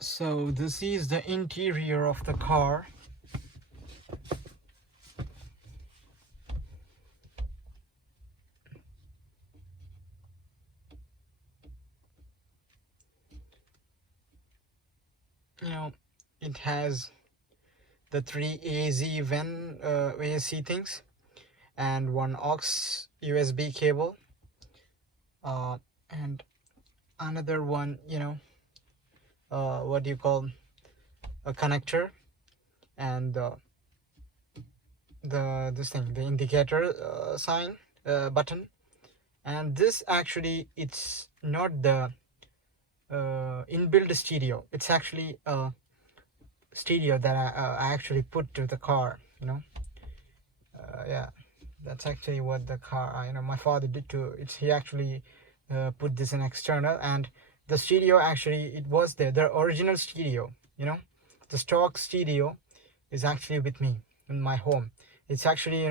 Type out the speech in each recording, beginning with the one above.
So this is the interior of the car. It has the three AC things and one aux USB cable, and another one, what do you call, a connector, and the indicator sign button. And this actually, it's not the inbuilt stereo. It's actually a stereo that I actually put to the car. Yeah, that's actually what the car, my father did to it. He actually put this in external, and the stereo, actually, it was there, the original stereo, the stock stereo is actually with me in my home. It's actually,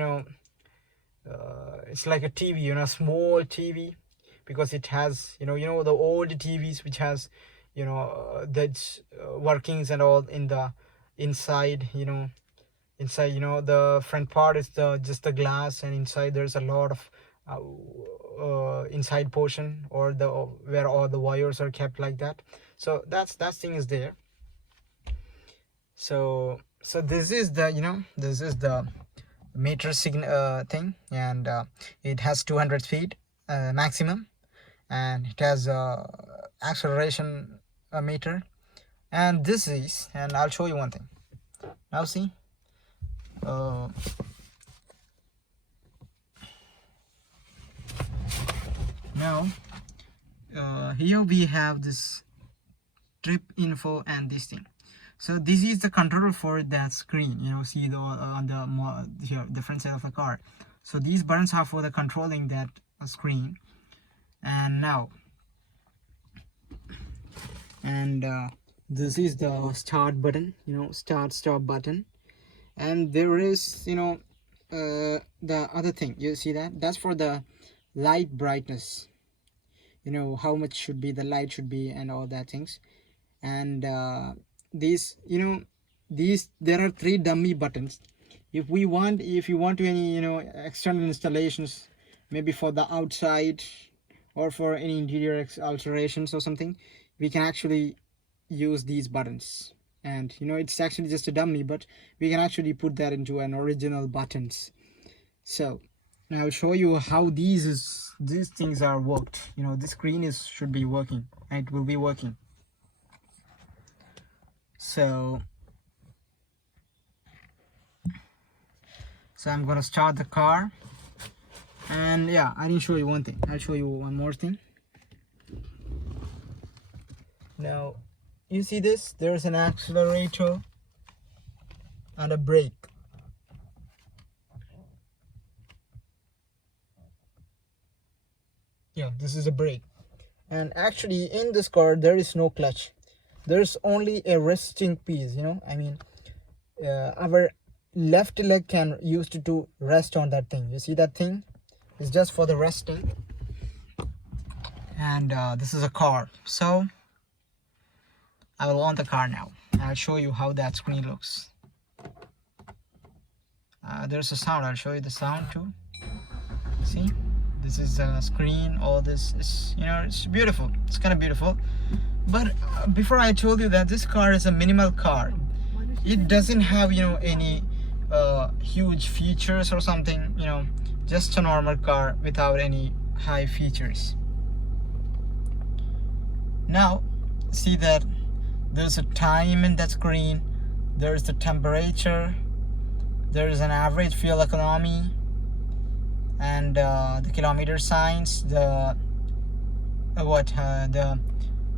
it's like a TV, small TV, because it has, the old TVs which has, that's workings and all in the inside. The front part is just the glass, and inside there's a lot of inside portion, or the where all the wires are kept, like that. So that thing is there. So this is the meter signal thing, and it has 200 feet maximum, and it has acceleration meter. And I'll show you one thing. Now see, now here we have this trip info and this thing. So this is the controller for that screen. See on the front side of the car. So these buttons are for the controlling that screen. And now, this is the start button, stop button. And there is, the other thing, you see that's for the light brightness, how much should be the light should be, and all that things. And these, there are 3 dummy buttons. If you want to any external installations, maybe for the outside or for any interior alterations or something, we can actually use these buttons. And it's actually just a dummy, but we can actually put that into an original buttons. So now I'll show you how these things are worked. This screen should be working, and it will be working. So I'm gonna start the car. And yeah, I didn't show you one thing. I'll show you one more thing. Now you see this, there's an accelerator and a brake. Yeah, this is a brake. And actually in this car there is no clutch. There's only a resting piece. Our left leg can used to rest on that thing. You see that thing? It's just for the resting. And this is a car. So I will on the car now. I'll show you how that screen looks. There's a sound. I'll show you the sound too. See, this is the screen. All this is, it's beautiful. It's kind of beautiful. But before I told you that this car is a minimal car. It doesn't have any huge features or something. Just a normal car without any high features. Now see that there's a time in that screen, there's the temperature, there's an average fuel economy, and the kilometer signs, the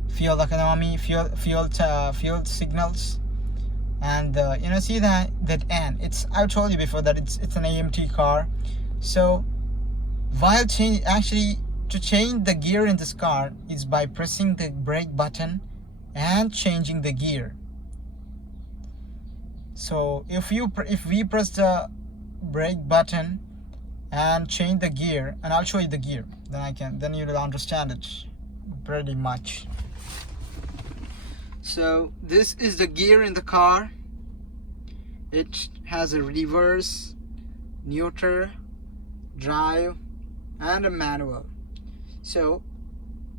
fuel economy, fuel signals, and see that N. I told you before that it's an AMT car. So while to change the gear in this car is by pressing the brake button and changing the gear. So if we press the brake button and change the gear, and I'll show you the gear, then you will understand it pretty much. So this is the gear in the car. It has a reverse, neutral, drive, and a manual. So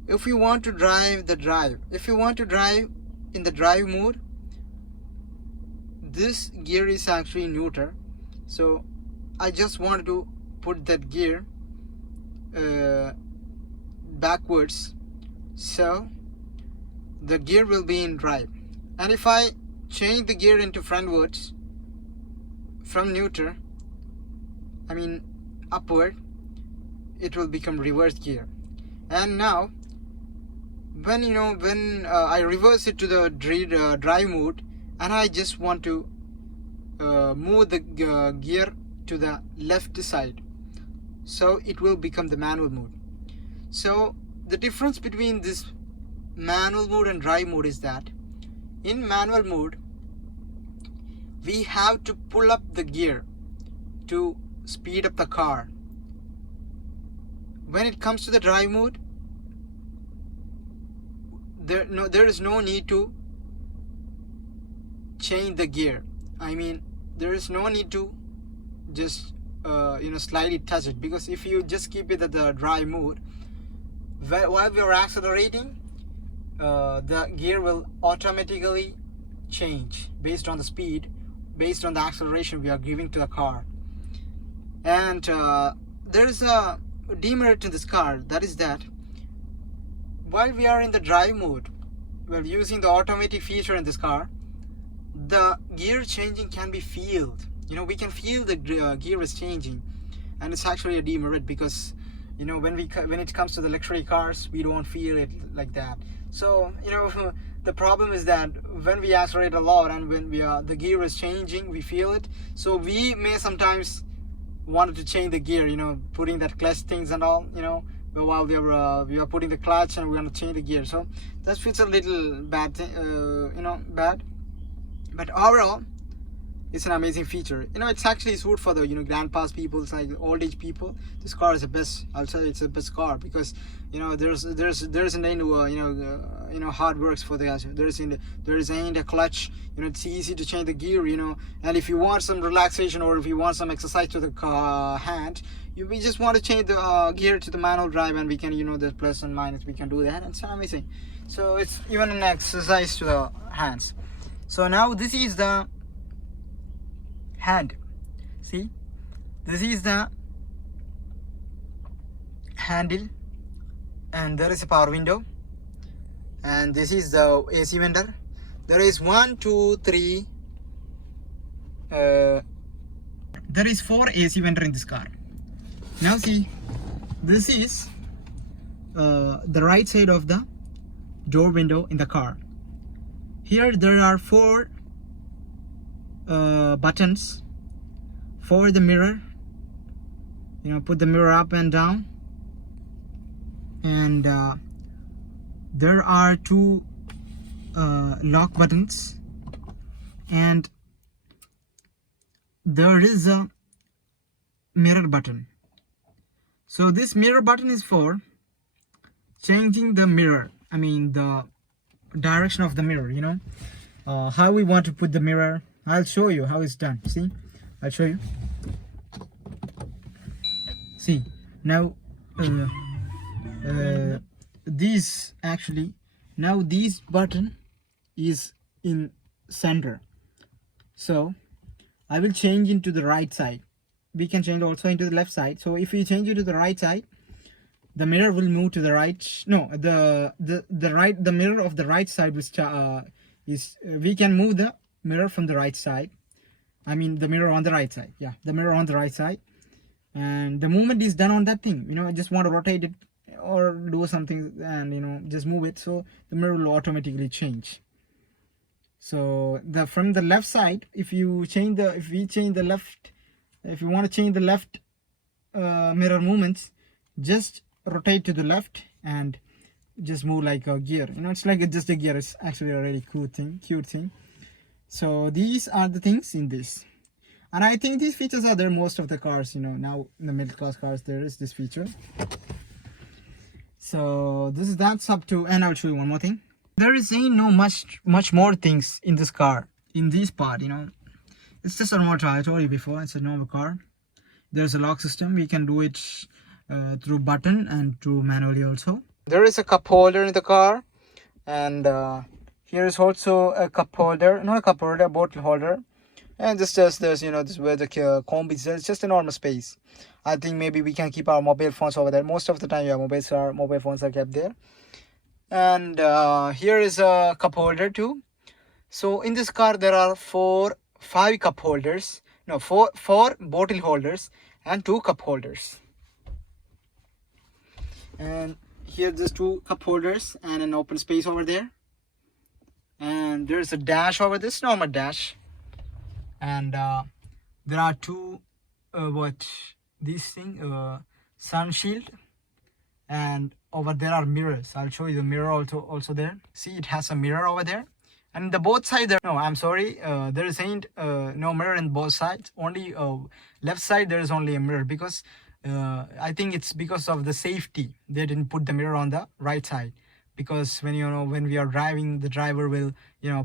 if you want to drive the drive, if you want to drive in the drive mode, this gear is actually neutral. So I just wanted to put that gear backwards, so the gear will be in drive. And if I change the gear into frontwards from neutral, I mean upward, it will become reverse gear. And now when I reverse it to the drive mode, and I just want to move the gear to the left side, so it will become the manual mode. So the difference between this manual mode and drive mode is that in manual mode we have to pull up the gear to speed up the car. When it comes to the drive mode, there is no need to change the gear. I mean, there is no need to just slightly touch it, because if you just keep it at the drive mode, while we are accelerating, the gear will automatically change based on the speed, based on the acceleration we are giving to the car. And there is a demerit to this car, that is that while we are in the drive mode, while using the automatic feature in this car, the gear changing can be felt. We can feel the gear is changing, and it's actually a demerit, because when it comes to the luxury cars, we don't feel it like that. So the problem is that when we accelerate a lot and when the gear is changing, we feel it. So we may sometimes wanted to change the gear, putting that clutch things and all, while we are putting the clutch and we're going to change the gear. So that feels a little bad bad. But overall, it's an amazing feature. It's actually suited for the grandpa's people, it's like old age people. This car is the best. I'll tell you, it's the best car, because there's an end to hard works for the guys. There isn't a clutch. It's easy to change the gear. And if you want some relaxation, or if you want some exercise to the hand, we just want to change the gear to the manual drive, and we can the plus and minus, we can do that, and it's amazing. So it's even an exercise to the hands. So now this is the hand. See, this is the handle, and there is a power window, and this is the AC venter. There is 1, 2, 3. There is 4 AC venter in this car. Now see, this is the right side of the door window in the car. Here there are 4 buttons for the mirror. Put the mirror up and down, and there are 2 lock buttons, and there is a mirror button. So this mirror button is for changing the mirror, I mean the direction of the mirror, how we want to put the mirror. I'll show you how it's done. See, I'll show you. See, now this button is in center, so I will change into the right side. We can change also into the left side. So if we change it to the right side, the mirror will move to the right. No, the mirror of the right side we can move the mirror from the right side. I mean the mirror on the right side. Yeah, the mirror on the right side, and the movement is done on that thing. I just want to rotate it or do something, and just move it, so the mirror will automatically change. So from the left side, if you want to change the left mirror movements, just rotate to the left and just move like a gear. It's like just a gear. It's actually a really cute thing. So these are the things in this, and I think these features are there most of the cars. Now in the middle class cars there is this feature. So that's up to, and I'll show you one more thing. There is ain't no much more things in this car, in this part, you know. It's just a normal car. I told you before, it's a normal car. There's a lock system. We can do it through button and through manually also. There is a cup holder in the car, and here is also a cup holder, not a cup holder, a bottle holder. And just there's, you know, this where the comb is there. It's just a normal space. I think maybe we can keep our mobile phones over there. Most of the time, yeah, mobile phones are kept there. And here is a cup holder too. So in this car there are five cup holders, no, four bottle holders and 2 cup holders. And here there's 2 cup holders and an open space over there. And there's a dash over this, normal dash. And there are 2 sun shield, and over there are mirrors. I'll show you the mirror also there. See, it has a mirror over there. And the both sides there, no, I'm sorry, there is ain't no mirror in both sides. Only left side there is only a mirror, because I think it's because of the safety they didn't put the mirror on the right side. Because when we are driving, the driver will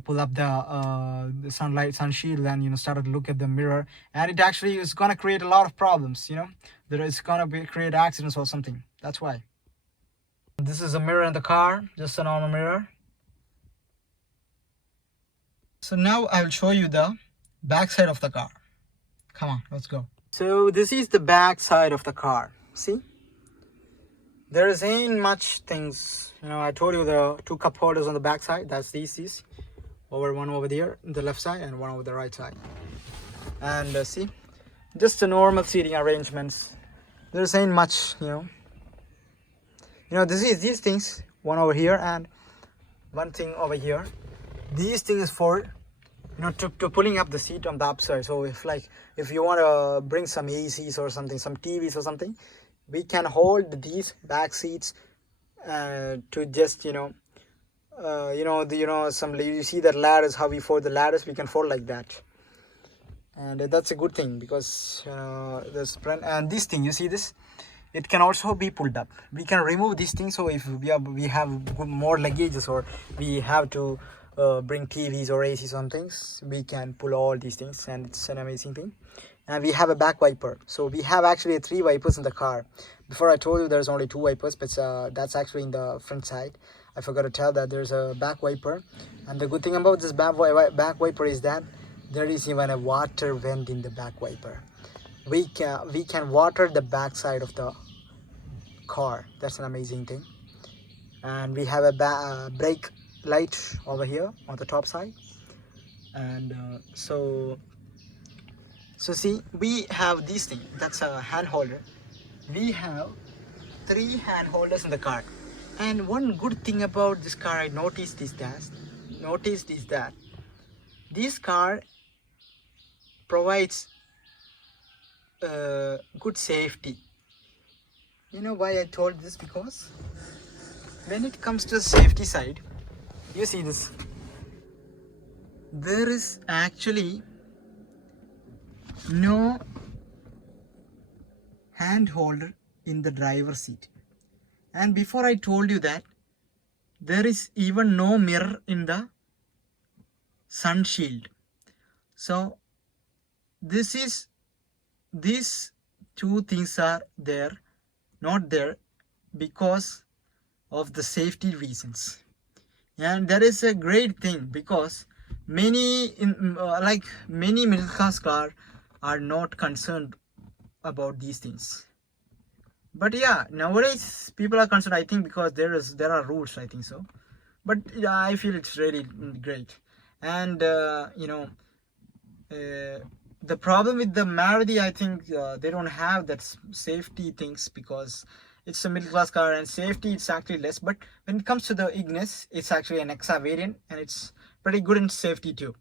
pull up the sun shield and start to look at the mirror, and it actually is gonna create a lot of problems. There is gonna create accidents or something. That's why. This is a mirror in the car, just a normal mirror. So now I will show you the back side of the car. Come on, let's go. So this is the back side of the car. See, there ain't much things. I told you the 2 cup holders on the back side. That's these one over there in the left side and one over the right side. And see, just a normal seating arrangements. There ain't much. These things, one over here and one thing over here. These things for to pulling up the seat on the upside. So if you want to bring some ACs or something, some TVs or something, we can hold these back seats to just you see that ladders, how we fold the ladders, we can fold like that. And that's a good thing, because this front and this thing, you see this, it can also be pulled up. We can remove these things. So if we have more luggages, or we have to bring TVs or AC some things, we can pull all these things, and it's an amazing thing. And we have a back wiper. So we have actually 3 wipers in the car. Before I told you there's only 2 wipers, but that's actually in the front side. I forgot to tell that there's a back wiper. And the good thing about this back wiper is that there is even a water vent in the back wiper. We can water the back side of the car. That's an amazing thing. And we have a brake light over here on the top side. And so see, we have this thing, that's a hand holder. We have 3 hand holders in the car. And one good thing about this car I noticed is that this car provides good safety. You know why I told this? Because when it comes to the safety side, you see this, there is actually no hand holder in the driver's seat. And before I told you that there is even no mirror in the sun shield. So these 2 things are not there because of the safety reasons. And that is a great thing, because many middle class cars are not concerned about these things. But yeah, nowadays people are concerned, I think, because there are rules, I think so. But yeah, I feel it's really great. And the problem with the Maruti, I think they don't have that safety things, because it's a middle class car and safety it's actually less. But when it comes to the Ignis, it's actually an XA variant, and it's pretty good in safety too.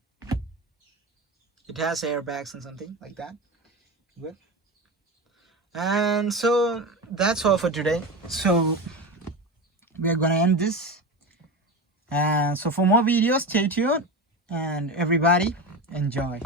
It has airbags and something like that. Good. And so that's all for today. So we are gonna end this. And so for more videos, stay tuned, and everybody enjoy.